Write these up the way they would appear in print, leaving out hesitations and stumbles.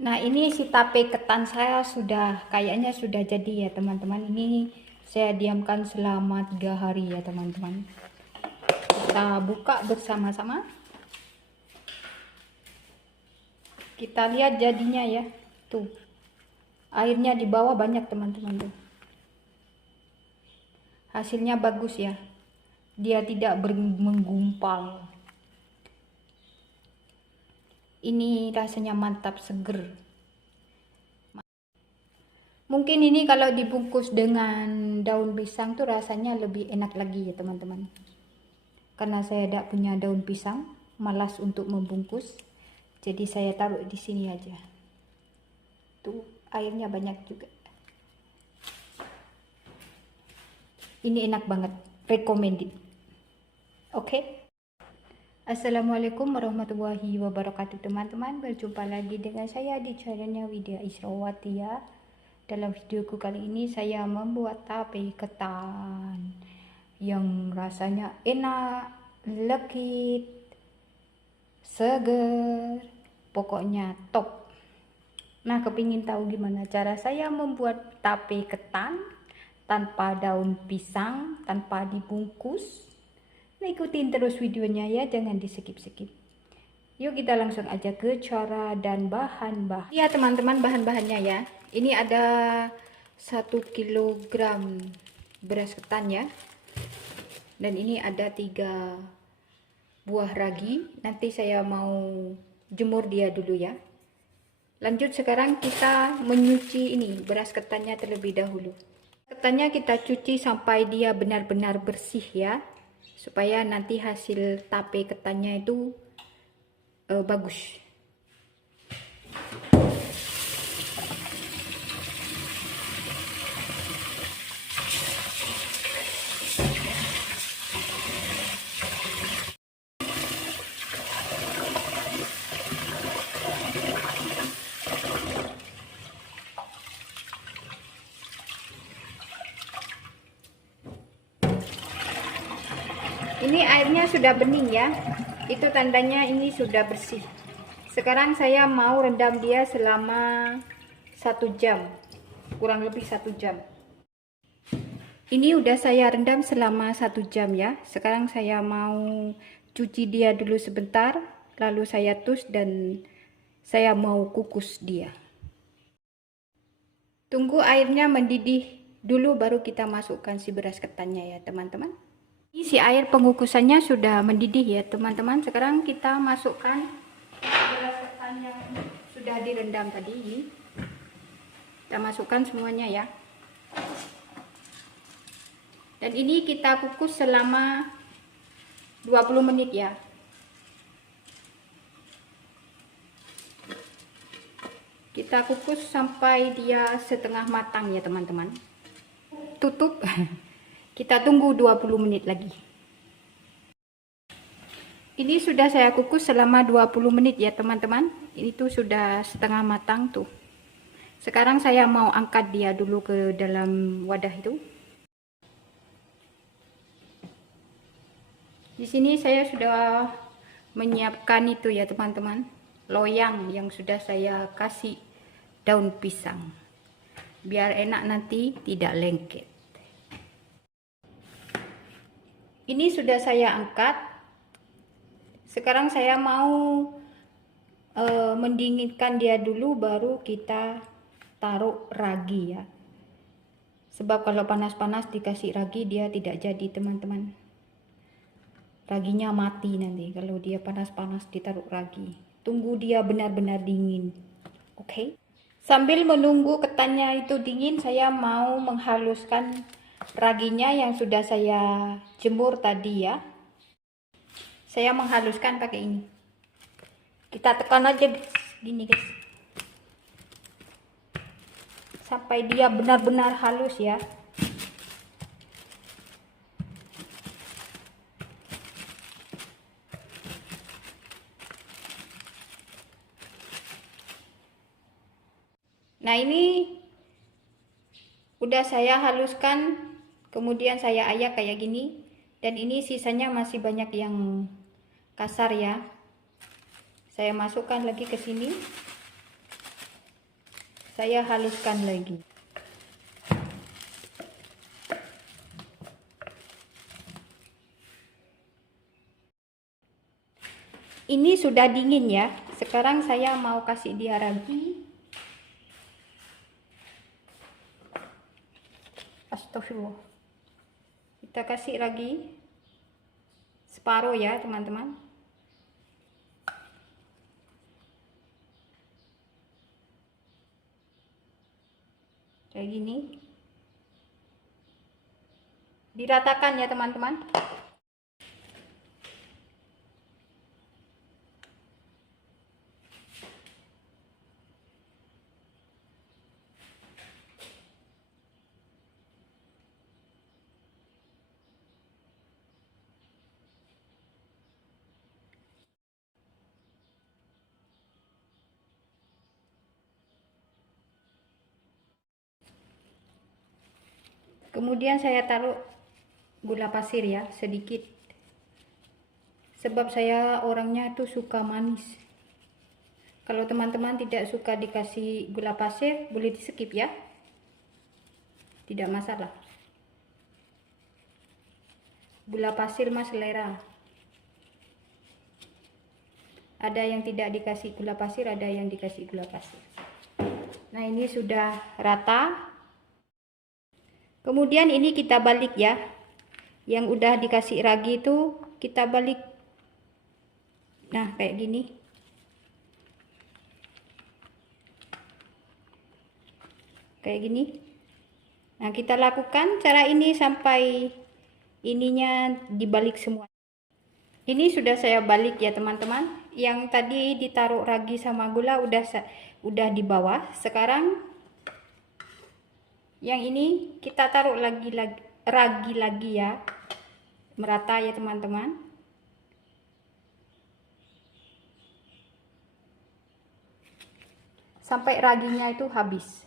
Nah, ini si tape ketan saya sudah kayaknya sudah jadi ya teman-teman. Ini saya diamkan selama 3 hari ya teman-teman. Kita buka bersama-sama. Kita lihat jadinya ya. Tuh. Airnya di bawah banyak teman-teman tuh. Hasilnya bagus ya. Dia tidak menggumpal. Ini rasanya mantap, seger. Mungkin ini kalau dibungkus dengan daun pisang tuh rasanya lebih enak lagi ya teman-teman. Karena saya tidak punya daun pisang, malas untuk membungkus. Jadi saya taruh di sini aja. Tuh, airnya banyak juga. Ini enak banget, recommended. Oke. Assalamualaikum warahmatullahi wabarakatuh teman-teman. Berjumpa lagi dengan saya di channelnya Widya Israwati ya. Dalam videoku kali ini saya membuat tape ketan yang rasanya enak, legit, seger, pokoknya top. Nah, kepingin tahu gimana cara saya membuat tape ketan tanpa daun pisang, tanpa dibungkus? Nah, ikutin terus videonya ya, jangan di skip-skip. Yuk kita langsung aja ke cara dan bahan-bahan. Ya teman-teman, bahan-bahannya ya. Ini ada 1 kilogram beras ketan ya. Dan ini ada 3 buah ragi. Nanti saya mau jemur dia dulu ya. Lanjut, sekarang kita menyuci ini beras ketannya terlebih dahulu. Ketannya kita cuci sampai dia benar-benar bersih ya. Supaya nanti hasil tape ketannya itu bagus. Ini airnya sudah bening ya. Itu tandanya ini sudah bersih. Sekarang saya mau rendam dia selama 1 jam. Kurang lebih 1 jam. Ini udah saya rendam selama 1 jam ya. Sekarang saya mau cuci dia dulu sebentar. Lalu saya tus dan saya mau kukus dia. Tunggu airnya mendidih dulu baru kita masukkan si beras ketannya ya teman-teman. Ini si air pengukusannya sudah mendidih ya teman-teman. Sekarang kita masukkan beras ketan yang sudah direndam tadi. Kita masukkan semuanya ya. Dan ini kita kukus selama 20 menit ya. Kita kukus sampai dia setengah matang ya teman-teman. Tutup. Kita tunggu 20 menit lagi. Ini sudah saya kukus selama 20 menit ya teman-teman. Ini tuh sudah setengah matang tuh. Sekarang saya mau angkat dia dulu ke dalam wadah itu. Di sini saya sudah menyiapkan itu ya teman-teman. Loyang yang sudah saya kasih daun pisang. Biar enak nanti tidak lengket. Ini sudah saya angkat. Sekarang saya mau mendinginkan dia dulu baru kita taruh ragi ya. Sebab kalau panas-panas dikasih ragi dia tidak jadi teman-teman. Raginya mati nanti kalau dia panas-panas ditaruh ragi. Tunggu dia benar-benar dingin. Oke. Sambil menunggu ketannya itu dingin, saya mau menghaluskan raginya yang sudah saya jemur tadi ya. Saya menghaluskan pakai ini. Kita tekan aja gini guys. Sampai dia benar-benar halus ya. Nah, ini udah saya haluskan, kemudian saya ayak kayak gini. Dan ini sisanya masih banyak yang kasar ya. Saya masukkan lagi ke sini. saya haluskan lagi. Ini sudah dingin ya. Sekarang saya mau kasih dia ragi. Astagfirullah. Kita kasih ragi separuh ya teman-teman. Kayak gini. Diratakan ya teman-teman. Kemudian saya taruh gula pasir ya, sedikit. Sebab saya orangnya tuh suka manis. Kalau teman-teman tidak suka dikasih gula pasir, boleh di skip ya. Tidak masalah. Gula pasir mah selera. Ada yang tidak dikasih gula pasir, ada yang dikasih gula pasir. Nah, ini sudah rata. Kemudian ini kita balik ya. Yang udah dikasih ragi itu kita balik. Nah, kayak gini. Kayak gini. Nah, kita lakukan cara ini sampai ininya dibalik semua. Ini sudah saya balik ya teman-teman. Yang tadi ditaruh ragi sama gula udah di bawah. Sekarang yang ini kita taruh ragi lagi ya, merata ya teman-teman. Sampai raginya itu habis.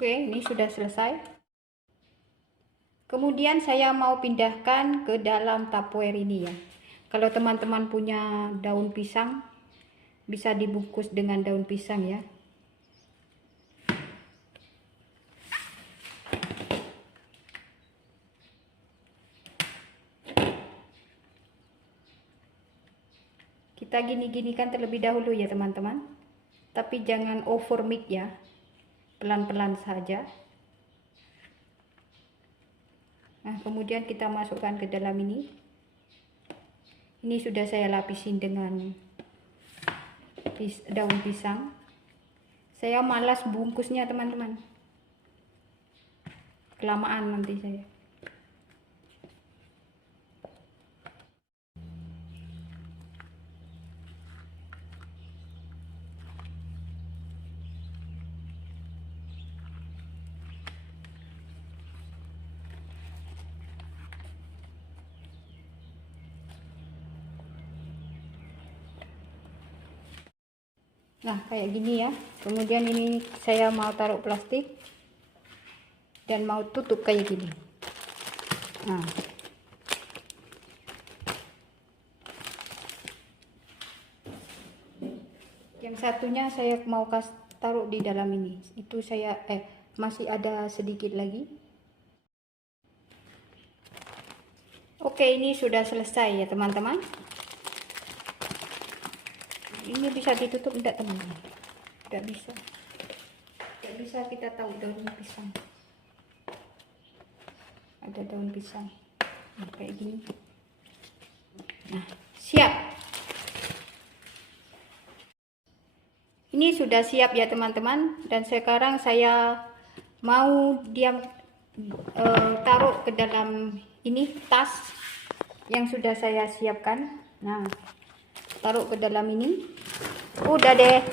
Oke, ini sudah selesai. Kemudian saya mau pindahkan ke dalam tupperware ini ya. Kalau teman-teman punya daun pisang, bisa dibungkus dengan daun pisang ya. Kita gini-ginikan terlebih dahulu ya teman-teman. Tapi jangan over mix ya. Pelan-pelan saja. Nah, kemudian kita masukkan ke dalam ini. Ini sudah saya lapisin dengan daun pisang. Saya malas bungkusnya teman-teman. Kelamaan nanti saya. Nah, kayak gini ya. Kemudian ini saya mau taruh plastik dan mau tutup kayak gini. Nah, yang satunya saya mau taruh di dalam ini. Itu saya masih ada sedikit lagi. Oke, ini sudah selesai ya teman-teman. Ini bisa ditutup enggak teman-teman? Tidak bisa. Tidak bisa kita tahu daun pisang. Ada daun pisang. Nah, kayak gini. Nah, siap. Ini sudah siap ya teman-teman. Dan sekarang saya mau taruh ke dalam ini tas yang sudah saya siapkan. Nah, taruh ke dalam ini. Udah deh.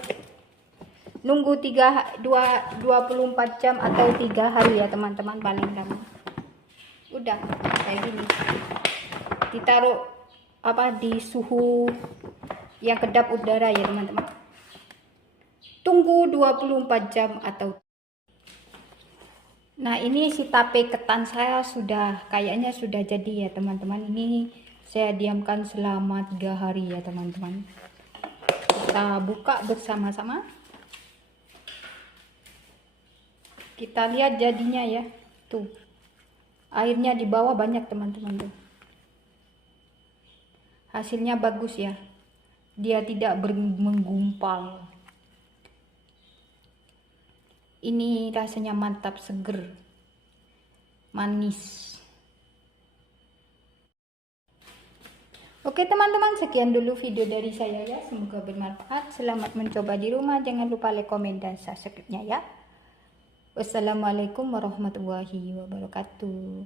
Nunggu 24 jam atau 3 hari ya teman-teman paling lama. Udah kayak gini. Ditaruh di suhu yang kedap udara ya teman-teman. Tunggu 24 jam atau. Nah, ini si tape ketan saya kayaknya sudah jadi ya teman-teman. Ini saya diamkan selama 3 hari ya teman-teman. Kita buka bersama-sama. Kita lihat jadinya ya. Tuh. Airnya di bawah banyak teman-teman tuh. Hasilnya bagus ya. Dia tidak menggumpal. Ini rasanya mantap, seger, manis. Oke teman-teman, sekian dulu video dari saya ya. Semoga bermanfaat. Selamat mencoba di rumah. Jangan lupa like, komen, dan subscribe-nya ya. Wassalamualaikum warahmatullahi wabarakatuh.